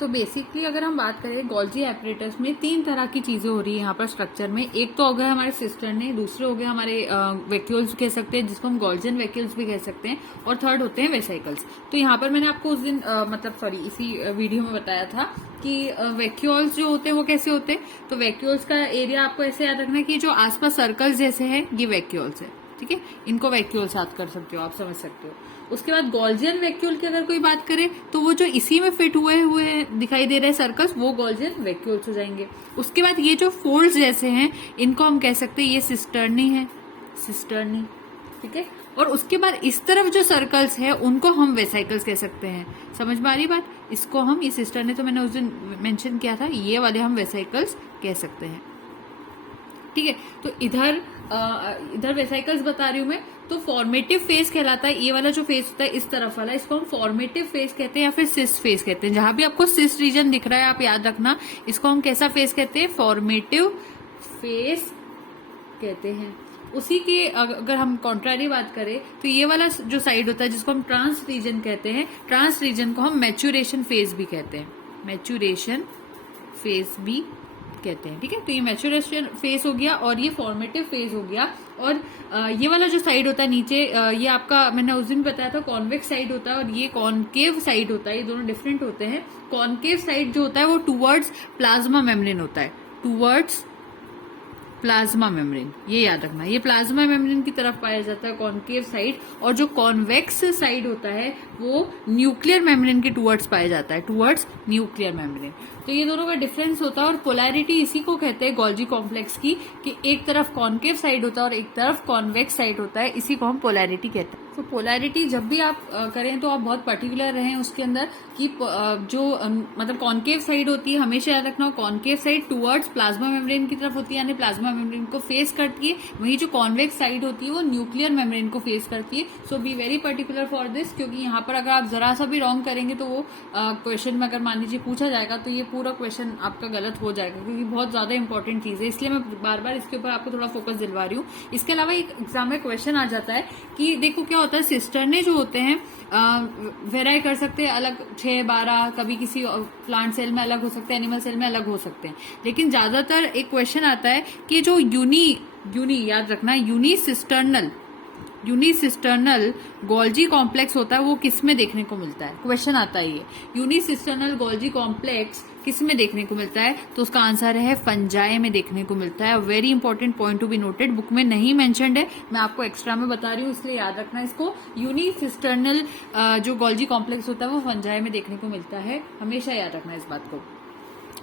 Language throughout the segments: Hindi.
तो बेसिकली अगर हम बात करें गोल्जी एपरेटस में 3 तरह की चीजें हो रही है यहाँ पर स्ट्रक्चर में। एक तो हो गया हमारे सिस्टर्न, दूसरे हो गए हमारे वैक्यूल्स कह सकते हैं जिसको हम गोल्जियन वैक्यूल्स भी कह सकते हैं, और थर्ड होते हैं वेसाइकल्स। तो यहाँ पर मैंने आपको उस दिन इसी वीडियो में बताया था कि वैक्यूल्स जो होते हैं वो कैसे होते हैं। तो वैक्यूल्स का एरिया आपको ऐसे याद रखना है कि जो आसपास सर्कल्स जैसे है ये वैक्यूल्स है, ठीक है, इनको वैक्यूल्स याद कर सकते हो, आप समझ सकते हो। उसके बाद गॉल्जियन वैक्यूल की अगर कोई बात करे तो वो जो इसी में फिट हुए दिखाई दे रहे हैं सर्कल्स, वो गॉल्जियन वैक्यूल्स हो जाएंगे। उसके बाद ये जो फोल्ड्स जैसे हैं इनको हम कह सकते हैं ये सिस्टर्नी है, सिस्टर्नी, ठीक है। और उसके बाद इस तरफ जो सर्कल्स है उनको हम वेसाइकल्स कह सकते हैं। समझ में आ रही बात? इसको हम, ये सिस्टर्नी तो मैंने उस दिन मेंशन किया था, ये वाले हम वेसाइकल्स कह सकते हैं, ठीक है। तो इधर वेसाइकल्स बता रही हूं मैं। तो फॉर्मेटिव फेज कहलाता है ये वाला जो फेज होता है इस तरफ वाला, इसको हम फॉर्मेटिव फेज कहते हैं या फिर सिस फेज कहते हैं। जहां भी आपको सिस रीजन दिख रहा है आप याद रखना इसको हम कैसा फेज कहते हैं, फॉर्मेटिव फेज कहते हैं। उसी के अगर हम कॉन्ट्रारी बात करें तो ये वाला जो साइड होता है जिसको हम ट्रांस रीजन कहते हैं, ट्रांस रीजन को हम मैच्यूरेशन फेज भी कहते हैं, मैच्यूरेशन फेज भी कहते हैं, ठीक है। तो ये मैच्यूरेशन फेज हो गया और ये फॉर्मेटिव फेज हो गया। और ये वाला जो साइड होता है नीचे, ये आपका मैंने उस दिन बताया था कॉन्वेक्स साइड होता है और ये कॉनकेव साइड होता है, ये दोनों डिफरेंट होते हैं। कॉनकेव साइड जो होता है वो टूवर्ड्स प्लाज्मा मेम्ब्रेन होता है, टूवर्ड्स प्लाज्मा मेम्ब्रेन, ये याद रखना, ये प्लाज्मा मेम्ब्रेन की तरफ पाया जाता है कॉनकेव साइड। और जो कॉन्वेक्स साइड होता है वो न्यूक्लियर मेम्ब्रेन के टूवर्ड्स पाया जाता है, टूवर्ड्स न्यूक्लियर मेम्ब्रेन। तो ये दोनों का डिफरेंस होता है। और पोलैरिटी इसी को कहते हैं गोल्जी कॉम्प्लेक्स की, कि एक तरफ कॉनकेव साइड होता है और एक तरफ कॉन्वेक्स साइड होता है, इसी को हम पोलैरिटी कहते हैं। तो पोलैरिटी जब भी आप करें तो आप बहुत पर्टिकुलर रहें उसके अंदर कि जो मतलब कॉनकेव साइड होती है, हमेशा याद रखना concave side towards plasma membrane की तरफ होती है, यानी प्लाज्मा मेम्ब्रेन को फेस करती है। वही जो कॉन्वेक्स साइड होती है वो न्यूक्लियर मेम्ब्रेन को फेस करती है। So be very particular for this, क्योंकि यहाँ पर अगर आप जरा सा भी रॉन्ग करेंगे तो वो क्वेश्चन में अगर मान लीजिए पूछा जाएगा तो ये पूरा क्वेश्चन आपका गलत हो जाएगा, क्योंकि बहुत ज्यादा इंपॉर्टेंट चीज है। इसलिए मैं बार बार इसके ऊपर आपको थोड़ा फोकस दिलवा रही हूँ। इसके अलावा एक एग्जाम में क्वेश्चन आ जाता है कि देखो क्या होता है, सिस्टर्ने जो होते हैं वेराई कर सकते हैं अलग 6-12, कभी किसी प्लांट सेल में अलग हो सकते हैं, एनिमल सेल में अलग हो सकते हैं। लेकिन ज्यादातर एक क्वेश्चन आता है कि जो यूनी याद रखना, यूनिसिस्टर्नल गोल्जी कॉम्प्लेक्स होता है वो किस में देखने को मिलता है, क्वेश्चन आता है ये, यूनिसिस्टर्नल गोल्जी कॉम्प्लेक्स किस में देखने को मिलता है। तो उसका आंसर है फंजाई में देखने को मिलता है। Very important point to be noted, book में नहीं मेंशन्ड है, मैं आपको एक्स्ट्रा में बता रही हूँ, इसलिए याद रखना इसको। यूनिसिस्टर्नल जो गोल्जी कॉम्प्लेक्स होता है वो फंजाई में देखने को मिलता है, हमेशा याद रखना इस बात को।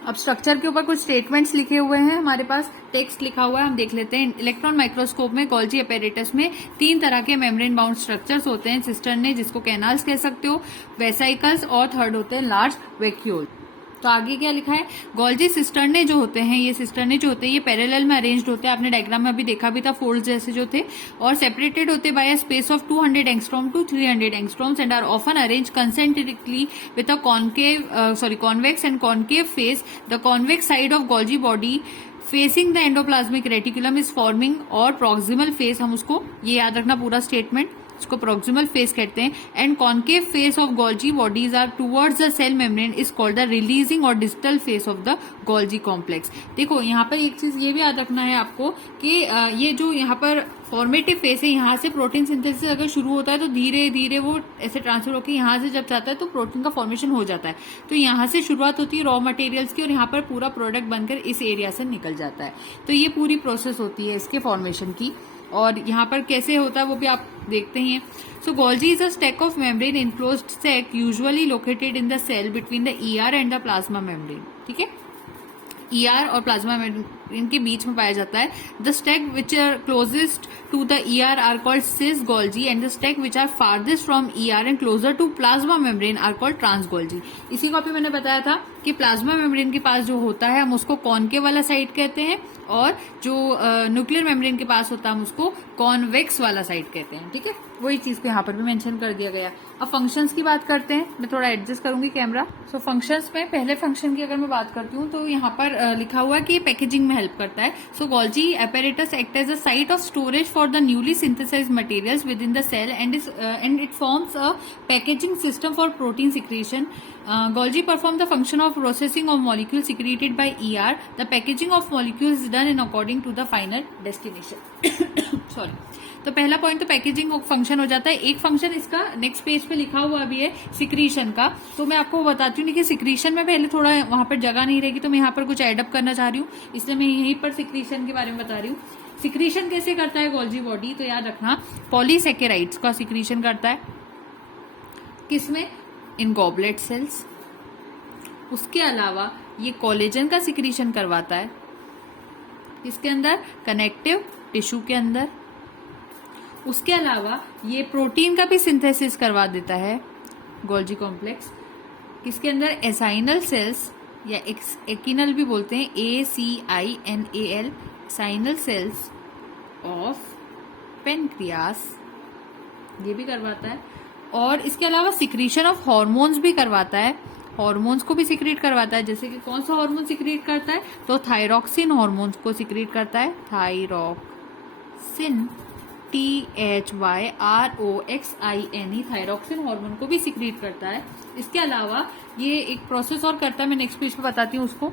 अब स्ट्रक्चर के ऊपर कुछ स्टेटमेंट्स लिखे हुए हैं, हमारे पास टेक्स्ट लिखा हुआ है, हम देख लेते हैं। इलेक्ट्रॉन माइक्रोस्कोप में गोल्जी एपेरेटस में 3 तरह के मेम्ब्रेन बाउंड स्ट्रक्चर्स होते हैं, सिस्टर्ने जिसको कैनाल्स कह सकते हो, वेसाइकल्स, और थर्ड होते हैं लार्ज वैक्यूल। तो आगे क्या लिखा है, गोल्जी सिस्टर्ने जो होते हैं, ये सिस्टर्ने जो होते हैं ये पैरेलल में अरेंज्ड होते हैं, आपने डायग्राम में अभी देखा भी था, फोल्ड जैसे जो थे, और सेपरेटेड होते by a space of 200 angstrom to 300 angstroms and are often arrange concentrically with a convex and concave face. The convex side of Golgi body facing the endoplasmic reticulum is forming, और प्रॉक्सिमल फेस, हम उसको ये याद रखना पूरा स्टेटमेंट, इसको प्रॉक्सिमल फेस कहते हैं। And concave face of Golgi bodies are towards the cell membrane is called the releasing और distal face of the Golgi complex. देखो यहाँ पर एक चीज ये भी याद रखना है आपको कि ये जो यहाँ पर फॉर्मेटिव फेस है, यहाँ से प्रोटीन सिंथेसिस अगर शुरू होता है तो धीरे धीरे वो ऐसे ट्रांसफर होकर यहाँ से जब जाता है तो प्रोटीन का फॉर्मेशन हो जाता है। तो यहाँ से शुरुआत होती है रॉ मटेरियल्स की और यहाँ पर पूरा प्रोडक्ट बनकर इस एरिया से निकल जाता है। तो ये पूरी प्रोसेस होती है इसके फॉर्मेशन की, और यहाँ पर कैसे होता है वो भी आप देखते ही हैं। So Golgi is a stack of membrane enclosed sac usually located in the cell between the ER and the plasma membrane, ठीक है, ईआर और प्लाज्मा मेम्ब्रेन के बीच में पाया जाता है। The stack which are closest to the ER are called cis Golgi and the stack which are farthest from ER and closer to plasma membrane are called trans Golgi. इसी को अभी मैंने बताया था कि प्लाज्मा मेम्ब्रेन के पास जो होता है हम उसको कॉनकेव वाला साइड कहते हैं, और जो न्यूक्लियर मेम्ब्रेन के पास होता है हम उसको कॉन्वेक्स वाला साइड कहते हैं, ठीक है। वही चीज को यहाँ पर भी मेंशन कर दिया गया। अब फंक्शंस की बात करते हैं, मैं थोड़ा एडजस्ट करूंगी कैमरा। सो फंक्शंस में पहले फंक्शन की अगर मैं बात करती हूँ तो यहाँ पर लिखा हुआ है कि पैकेजिंग में हेल्प करता है। So Golgi apparatus act as a site of storage for the newly synthesized materials within the cell and it forms a packaging system for protein secretion Golgi perform the function of processing of molecules secreted by ER. The packaging of molecules is done in according to the final destination. Sorry, तो पहला पॉइंट तो पैकेजिंग फंक्शन हो जाता है। एक फंक्शन इसका नेक्स्ट पेज पे लिखा हुआ भी है सिक्रीशन का, तो मैं आपको बताती हूँ। देखिए सिक्रीशन में पहले थोड़ा वहां पर जगह नहीं रहेगी, तो मैं यहाँ पर कुछ एडअप करना चाह रही हूँ, इसलिए मैं यहीं पर सिक्रीशन के बारे में बता रही हूँ। सिक्रीशन कैसे करता है गोल्जी बॉडी, तो याद रखना पॉलीसेकेराइड्स का सिक्रीशन करता है। किसमें? इन गॉबलेट सेल्स। उसके अलावा ये कोलेजन का सिक्रीशन करवाता है इसके अंदर, कनेक्टिव टिश्यू के अंदर। उसके अलावा ये प्रोटीन का भी सिंथेसिस करवा देता है गोल्जी कॉम्प्लेक्स। किसके अंदर? एसाइनल सेल्स या एकिनल भी बोलते हैं, ACINAL, साइनल सेल्स ऑफ पेनक्रियास, ये भी करवाता है। और इसके अलावा सिक्रीशन ऑफ हॉर्मोन्स भी करवाता है, हॉर्मोन्स को भी सिक्रीट करवाता है। जैसे कि कौन सा हार्मोन सिक्रीट करता है, तो थायरॉक्सिन हार्मोन्स को सिक्रीट करता है, थायरॉक्सिन, THYROXINE, थायरॉक्सिन हार्मोन को भी सिक्रीट करता है। इसके अलावा ये एक प्रोसेस और करता है, मैं नेक्स्ट पेज पे बताती हूँ उसको।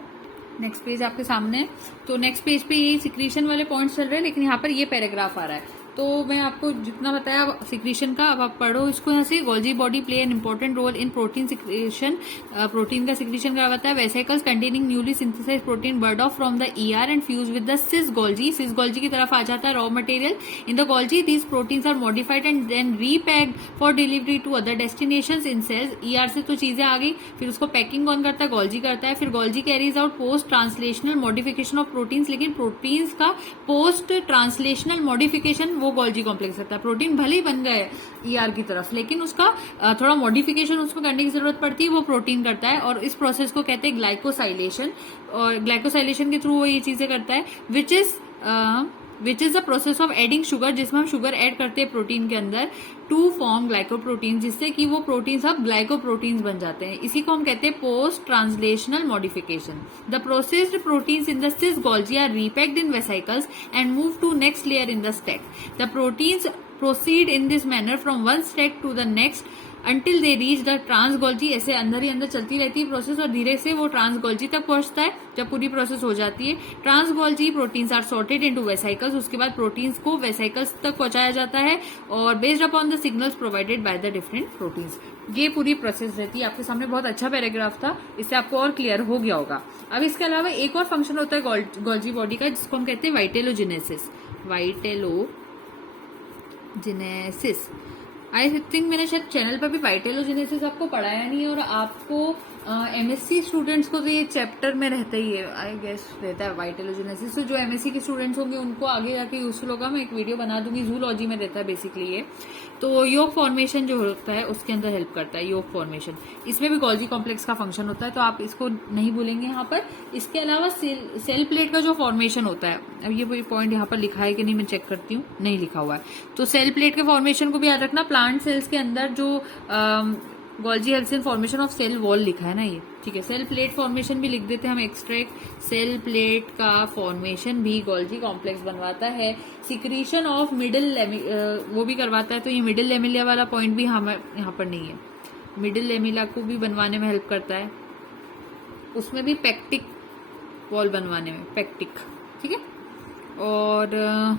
नेक्स्ट पेज आपके सामने है, तो नेक्स्ट पेज पे ये सिक्रीशन वाले पॉइंट्स चल रहे हैं, लेकिन यहाँ पर ये पैराग्राफ आ रहा है। तो मैं आपको जितना बताया सिक्रीशन का, अब आप पढ़ो इसको यहाँ से। Golgi body play an important role in protein secretion, protein का सिक्रीशन करवाता है। Vesicles containing newly synthesized protein bud off from the ER and fuse with the cis Golgi, cis Golgi की तरफ आ जाता है raw material. In the Golgi these proteins are modified and then repacked for delivery to other destinations in cells. ER से तो चीजें आ गई, फिर उसको पैकिंग कौन करता है? गोल्जी करता है। फिर Golgi carries out post translational modification of proteins, लेकिन प्रोटीन्स का पोस्ट ट्रांसलेशनल मॉडिफिकेशन वो गोल्जी कॉम्प्लेक्स करता है। प्रोटीन भले ही बन गए ईआर की तरफ, लेकिन उसका थोड़ा मॉडिफिकेशन उसमें करने की जरूरत पड़ती है, वो प्रोटीन करता है। और इस प्रोसेस को कहते हैं ग्लाइकोसाइलेशन, और ग्लाइकोसाइलेशन के थ्रू वो ये चीजें करता है, which is the process of adding sugar, जिसमें हम शुगर ऐड करते हैं प्रोटीन के अंदर, टू फॉर्म ग्लाइकोप्रोटीन, जिससे कि वो प्रोटीन सब ग्लाइकोप्रोटीन्स बन जाते हैं। इसी को हम कहते हैं post translational modification. The processed proteins in the cis Golgi are repacked in vesicles and move to next layer in the stack. The proteins proceed in this manner from one stack to the next until they reach the trans Golgi. ऐसे अंदर ही अंदर चलती रहती है प्रोसेस, और धीरे से वो ट्रांस गोल्जी तक पहुंचता है जब पूरी प्रोसेस हो जाती है। Trans Golgi proteins are sorted into vesicles, उसके बाद प्रोटीन्स को वेसिकल्स तक पहुंचाया जाता है, और based upon the signals provided by the different proteins. ये पूरी प्रोसेस रहती है। आपके सामने बहुत अच्छा पैराग्राफ था, इससे आपको और क्लियर हो गया होगा। अब इसके अलावा एक और फंक्शन होता है गोल्जी बॉडी का, जिसको हम कहते हैं वाइटेलोजेनेसिस। वाइटेलोजेनेसिस, आई थिंक मैंने शायद चैनल पर भी वाइटेलोजेनेसिस आपको पढ़ाया नहीं है, और आपको एमएससी स्टूडेंट्स को तो ये चैप्टर में रहता ही है, आई गेस रहता है वाइटेलोजेनेसिस। तो जो एमएससी के स्टूडेंट्स होंगे उनको आगे जाके यूजफुल होगा। मैं एक वीडियो बना दूंगी, जूलॉजी में रहता है बेसिकली ये। तो योग फॉर्मेशन जो होता है उसके अंदर हेल्प करता है, योग फॉर्मेशन। इसमें भी गोल्जी कॉम्प्लेक्स का फंक्शन होता है, तो आप इसको नहीं भूलेंगे यहाँ पर। इसके अलावा सेल प्लेट का जो फॉर्मेशन होता है, अब ये पॉइंट यहाँ पर लिखा है कि नहीं, मैं चेक करती हूँ, नहीं लिखा हुआ है। तो सेल प्लेट के फॉर्मेशन को भी याद रखना। प्लांट सेल्स के अंदर जो Golgi helps in formation of cell wall लिखा है ना ये, ठीक है। सेल प्लेट फॉर्मेशन भी लिख देते हैं हम, एक्सट्रैक्ट। सेल प्लेट का फॉर्मेशन भी गोल्जी कॉम्प्लेक्स बनवाता है। सिक्रीशन ऑफ मिडिल वो भी करवाता है, तो ये मिडिल लेमिला वाला पॉइंट भी यहाँ पर नहीं है। मिडिल लेमिला को भी बनवाने में हेल्प करता है, उसमें भी पेक्टिक वॉल बनवाने में, पेक्टिक, ठीक है। और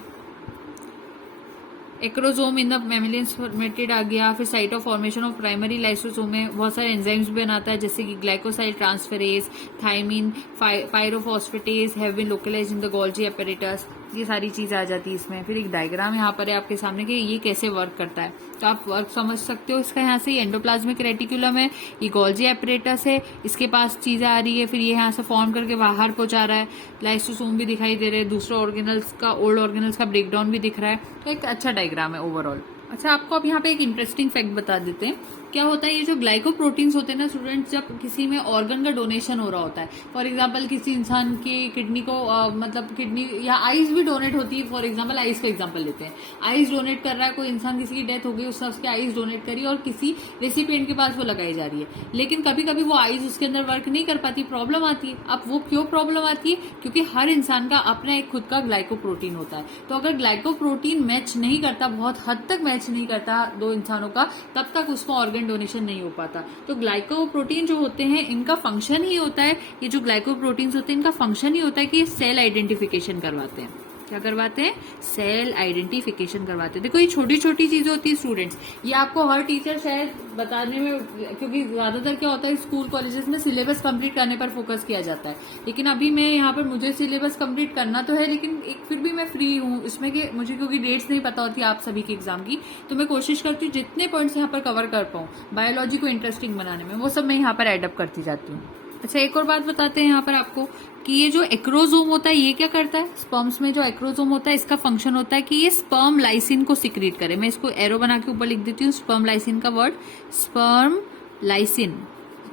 acrosome in the mammalian spermatid आ गया। फिर site of formation of primary lysosome में बहुत सारे एंजाइम्स भी बनाता है, जैसे कि glycoside transferase, thiamine, pyrophosphatase have been localized in the Golgi apparatus. ये सारी चीज आ जाती है इसमें। फिर एक डायग्राम यहाँ पर है आपके सामने कि ये कैसे वर्क करता है, तो आप वर्क समझ सकते हो इसका। यहाँ से एंडोप्लाज्मिक रेटिकुलम है, ये गोल्जी एपरेटस है, इसके पास चीजें आ रही है, फिर ये यहाँ से फॉर्म करके बाहर पहुंचा रहा है। लाइसोसोम भी दिखाई दे रहे हैं, दूसरे ऑर्गेनल्स का, ओल्ड ऑर्गेनल्स का ब्रेकडाउन भी दिख रहा है। तो एक अच्छा डायग्राम है ओवरऑल। अच्छा, आपको अब यहाँ पे एक इंटरेस्टिंग फैक्ट बता देते हैं। क्या होता है, ये जो ग्लाइकोप्रोटीन्स होते हैं ना स्टूडेंट्स, जब किसी में ऑर्गन का डोनेशन हो रहा होता है, फॉर एग्जांपल किसी इंसान की किडनी को मतलब किडनी या आईज भी डोनेट होती है। फॉर एग्जांपल आईज का एग्जांपल लेते हैं, आईज डोनेट कर रहा है कोई इंसान, किसी की डेथ हो गई, उसने उसके आईज डोनेट करी और किसी रेसिपिएंट के पास वो लगाई जा रही है, लेकिन कभी कभी वो आईज उसके अंदर वर्क नहीं कर पाती, प्रॉब्लम आती है। अब वो क्यों प्रॉब्लम आती है? क्योंकि हर इंसान का अपना एक खुद का ग्लाइकोप्रोटीन होता है। तो अगर ग्लाइकोप्रोटीन मैच नहीं करता, बहुत हद तक मैच नहीं करता दो इंसानों का, तब तक उसको ऑर्गन ऑर्गन डोनेशन नहीं हो पाता। तो ग्लाइकोप्रोटीन जो होते हैं इनका फंक्शन ही होता है, ये जो ग्लाइकोप्रोटीन्स होते हैं इनका फंक्शन ही होता है कि ये सेल आइडेंटिफिकेशन करवाते हैं। क्या करवाते हैं? सेल आइडेंटिफिकेशन करवाते हैं। देखो ये छोटी छोटी चीजें होती है स्टूडेंट्स, ये आपको हर टीचर शायद बताने में, क्योंकि ज्यादातर क्या होता है स्कूल कॉलेजेस में सिलेबस कंप्लीट करने पर फोकस किया जाता है, लेकिन अभी मैं यहाँ पर मुझे सिलेबस कंप्लीट करना तो है, लेकिन फिर भी मैं फ्री हूँ इसमें कि मुझे क्योंकि डेट्स नहीं पता होती आप सभी की एग्जाम की, तो मैं कोशिश करती हूँ जितने पॉइंट्स यहाँ पर कवर कर पाऊँ बायोलॉजी को इंटरेस्टिंग बनाने में, वो सब मैं यहाँ पर एडअप करती जाती हूँ। अच्छा एक और बात बताते हैं यहाँ पर आपको कि ये जो एक्रोसोम होता है ये क्या करता है? स्पर्म्स में जो एक्रोसोम होता है इसका फंक्शन होता है कि ये स्पर्म लाइसिन को सिक्रीट करे। मैं इसको एरो बना के ऊपर लिख देती हूँ, स्पर्म लाइसिन का वर्ड, स्पर्म लाइसिन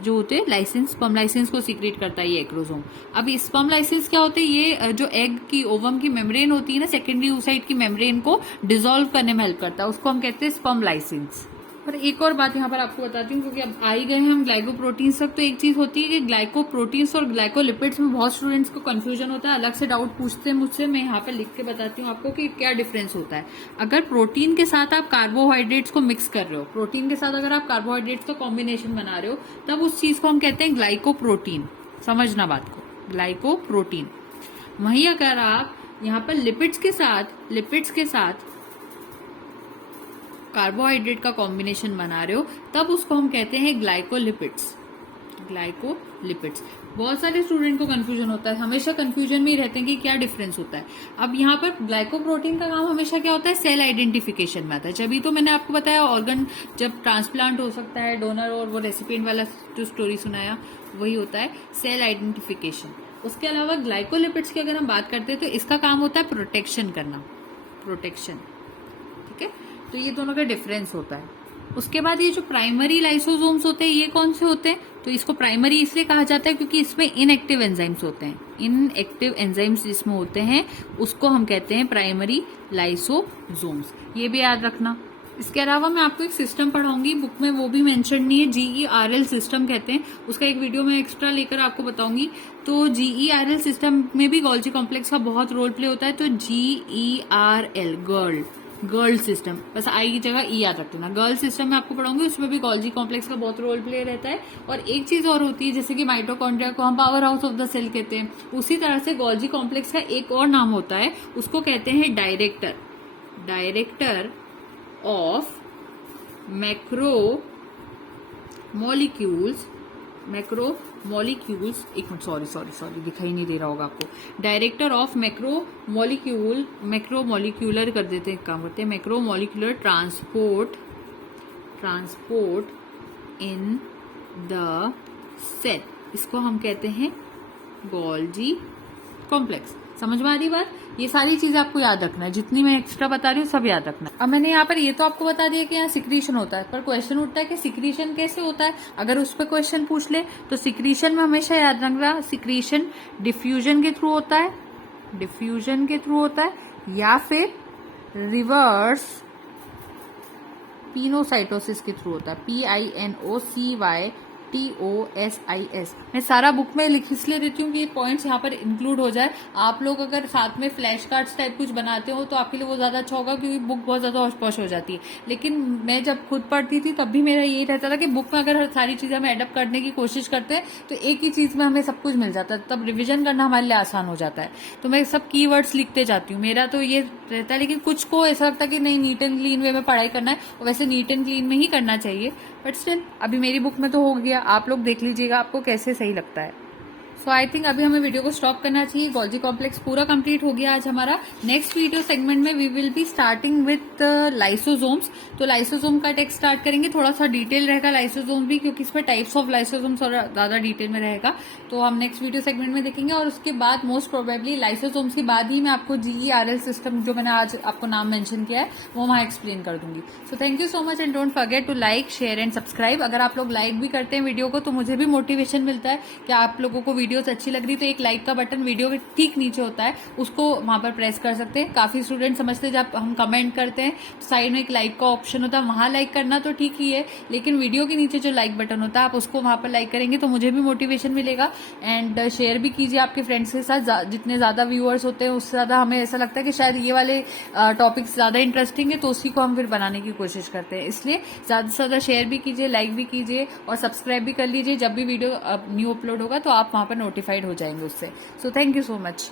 जो होते हैं लाइसिन, स्पर्म लाइसिन को सिक्रीट करता है ये एक्रोसोम। अब स्पर्म लाइसिन क्या होते हैं? ये जो एग की ओवम की मेम्ब्रेन होती है ना, सेकेंडरी oocyte की मेम्ब्रेन को डिसॉल्व करने में हेल्प करता है, उसको हम कहते हैं स्पर्म लाइसिन। पर एक और बात यहाँ पर आपको बताती हूँ, क्योंकि अब आ ही गए हैं हम ग्लाइकोप्रोटीन्स तक, तो एक चीज होती है कि ग्लाइकोप्रोटीन्स और ग्लाइकोलिपिड्स में बहुत स्टूडेंट्स को कंफ्यूजन होता है, अलग से डाउट पूछते हैं मुझसे, मैं यहाँ पर लिख के बताती हूँ आपको कि क्या डिफरेंस होता है। अगर प्रोटीन के साथ आप कार्बोहाइड्रेट्स को मिक्स कर रहे हो, प्रोटीन के साथ अगर आप कार्बोहाइड्रेट्स का कॉम्बिनेशन बना रहे हो, तब उस चीज को हम कहते हैं ग्लाइकोप्रोटीन। समझना बात को, ग्लाइकोप्रोटीन। वहीं अगर आप यहाँ पर लिपिड्स के साथ कार्बोहाइड्रेट का कॉम्बिनेशन बना रहे हो, तब उसको हम कहते हैं ग्लाइकोलिपिड्स। बहुत सारे स्टूडेंट को कंफ्यूजन होता है, हमेशा कंफ्यूजन में ही रहते हैं कि क्या डिफरेंस होता है। अब यहाँ पर ग्लाइकोप्रोटीन का काम हमेशा क्या होता है? सेल आइडेंटिफिकेशन में आता है। जब तो मैंने आपको बताया ऑर्गन जब ट्रांसप्लांट हो सकता है, डोनर और वो रेसिपिएंट वाला जो स्टोरी सुनाया वही होता है सेल आइडेंटिफिकेशन। उसके अलावा ग्लाइकोलिपिड्स की अगर हम बात करते हैं तो इसका काम होता है प्रोटेक्शन करना, ठीक है। तो ये दोनों का डिफरेंस होता है। उसके बाद ये जो प्राइमरी लाइसोसोम्स होते हैं ये कौन से होते हैं? तो इसको प्राइमरी इसलिए कहा जाता है क्योंकि इसमें इनएक्टिव एंजाइम्स होते हैं। इनएक्टिव एंजाइम्स जिसमें होते हैं उसको हम कहते हैं प्राइमरी लाइसोसोम्स, ये भी याद रखना। इसके अलावा मैं आपको एक सिस्टम पढ़ाऊंगी, बुक में वो भी मेंशन नहीं है, GERL सिस्टम कहते हैं, उसका एक वीडियो में एक्स्ट्रा लेकर आपको बताऊंगी। तो GERL सिस्टम में भी गोल्जी कॉम्प्लेक्स का बहुत रोल प्ले होता है। तो GERL गर्ल सिस्टम, बस आई की जगह ई याद रखना। गर्ल सिस्टम में आपको पढ़ाऊंगी, उसमें भी गोल्जी कॉम्प्लेक्स का बहुत रोल प्ले रहता है। और एक चीज और होती है, जैसे कि माइटोकॉन्ड्रिया को हम power house of the cell कहते हैं, उसी तरह से गोल्जी कॉम्प्लेक्स का एक और नाम होता है, उसको कहते हैं डायरेक्टर ऑफ मैक्रो मॉलिक्यूल्स। एक मिनट, सॉरी दिखाई नहीं दे रहा होगा आपको। डायरेक्टर ऑफ मैक्रोमोलिक्यूलर कर देते हैं, काम करते हैं मैक्रोमोलिक्यूलर ट्रांसपोर्ट इन द सेल, इसको हम कहते हैं गोल्जी कॉम्प्लेक्स। समझ में आ रही बात? ये सारी चीजें आपको याद रखना है, जितनी मैं एक्स्ट्रा बता रही हूँ सब याद रखना है। अब मैंने यहाँ पर ये तो आपको बता दिया कि यहाँ सिक्रीशन होता है, पर क्वेश्चन उठता है कि सिक्रीशन कैसे होता है। अगर उस पर क्वेश्चन पूछ ले तो सिक्रीशन में हमेशा याद रखना, सिक्रीशन डिफ्यूजन के थ्रू होता है या फिर रिवर्स पिनोसाइटोसिस के थ्रू होता है, PINOCYTOSIS। मैं सारा बुक में लिख इसलिए देती हूँ कि ये पॉइंट्स यहाँ पर इंक्लूड हो जाए। आप लोग अगर साथ में फ्लैश कार्ड्स टाइप कुछ बनाते हो तो आपके लिए वो ज्यादा अच्छा होगा, क्योंकि बुक बहुत ज्यादा होश-पॉश हो जाती है। लेकिन मैं जब खुद पढ़ती थी तब भी मेरा यही रहता था कि बुक में अगर सारी चीजें हमें एडप्ट करने की कोशिश करते हैं तो एक ही चीज में हमें सब कुछ मिल जाता है, तब रिविजन करना हमारे लिए आसान हो जाता है। तो मैं सब कीवर्ड्स लिखते जाती हूँ, मेरा तो ये रहता है। लेकिन कुछ को ऐसा लगता है कि नहीं, नीट एंड क्लीन वे में पढ़ाई करना है, और वैसे नीट एंड क्लीन में ही करना चाहिए, बट स्टिल अभी मेरी बुक में तो हो गया, आप लोग देख लीजिएगा आपको कैसे सही लगता है। सो आई थिंक अभी हमें वीडियो को स्टॉप करना चाहिए। गोल्जी कॉम्प्लेक्स पूरा कंप्लीट हो गया आज हमारा। नेक्स्ट वीडियो सेगमेंट में we will be starting with lysosomes. तो लाइसोसोम का टेक्स्ट स्टार्ट करेंगे, थोड़ा सा डिटेल रहेगा लाइसोसोम भी, क्योंकि इसमें टाइप्स ऑफ लाइसोसोम्स और ज्यादा डिटेल में रहेगा, तो हम नेक्स्ट वीडियो सेगमेंट में देखेंगे। और उसके बाद मोस्ट प्रोबेबली लाइसोसोम्स के बाद ही मैं आपको GERL सिस्टम जो मैंने आज आपको नाम मेंशन किया है वो वहां एक्सप्लेन कर दूंगी। So thank you so much and don't forget to like, share and subscribe. अगर आप लोग लाइक भी करते हैं वीडियो को तो मुझे भी मोटिवेशन मिलता है कि आप लोगों को वीडियोस अच्छी लग रही तो एक लाइक का बटन वीडियो के ठीक नीचे होता है, उसको वहां पर प्रेस कर सकते हैं। काफी स्टूडेंट समझते हैं जब हम कमेंट करते हैं साइड में एक लाइक का ऑप्शन होता है, वहां लाइक करना तो ठीक ही है, लेकिन वीडियो के नीचे जो लाइक बटन होता है आप उसको वहां पर लाइक करेंगे तो मुझे भी मोटिवेशन मिलेगा। एंड शेयर भी कीजिए आपके फ्रेंड्स के साथ, जितने ज्यादा व्यूअर्स होते हैं उससे ज्यादा हमें ऐसा लगता है कि शायद ये वाले टॉपिक्स ज्यादा इंटरेस्टिंग है, तो उसी को हम फिर बनाने की कोशिश करते हैं। इसलिए ज्यादा से ज्यादा शेयर भी कीजिए, लाइक भी कीजिए और सब्सक्राइब भी कर लीजिए। जब भी वीडियो न्यू अपलोड होगा तो आप वहां पर नोटिफाइड हो जाएंगे उससे। सो थैंक यू सो मच।